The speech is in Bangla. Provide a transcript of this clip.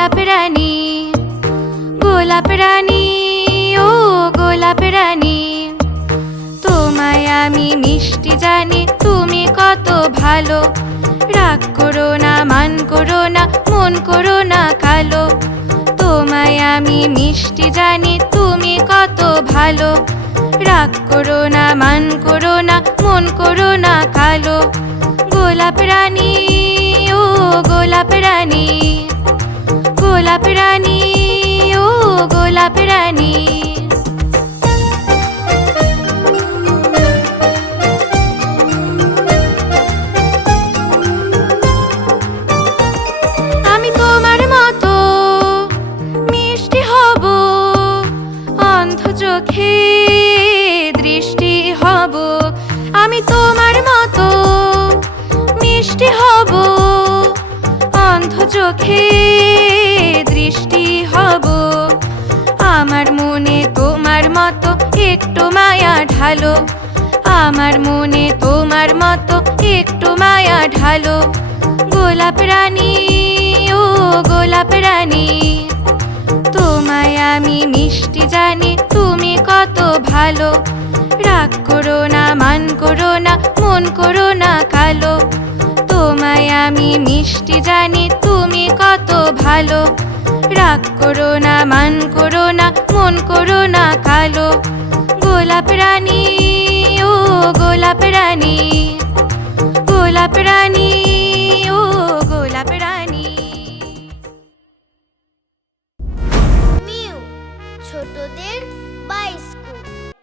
গোলাপ রানী গোলাপ রানী, ও গোলাপ রানী। তোমায় আমি মিষ্টি জানি, তুমি কত ভালো। রাগ করো না, মান করো না, মন করো না কালো। তোমায় আমি মিষ্টি জানি, তুমি কত ভালো। রাগ করো না, মান করো না, মন করো না কালো। গোলাপ রানী গোলাপ রানী, ও গোলাপ রানী। আমি তোমার মতো মিষ্টি হব, অন্ধ চোখে দৃষ্টি হব। আমি তোমার মতো মিষ্টি হব, অন্ধ চোখে একটু মায়া ঢালো। আমার মনে তোমার মতো একটু মায়া ঢালো। গোলাপ রানী, ও গোলাপ রানী, তোমায় আমি মিষ্টি জানি, তুমি কত ভালো। রাগ করো না, মান করো না, মন করো না কালো। তোমায় আমি মিষ্টি জানি, তুমি কত ভালো। রাগ করো না, মান করো মন করো না কালো। গোলাপ রানী, ও গোলাপ রানী। গোলাপ রানী, ও গোলাপ রানী। ছোটদের বাই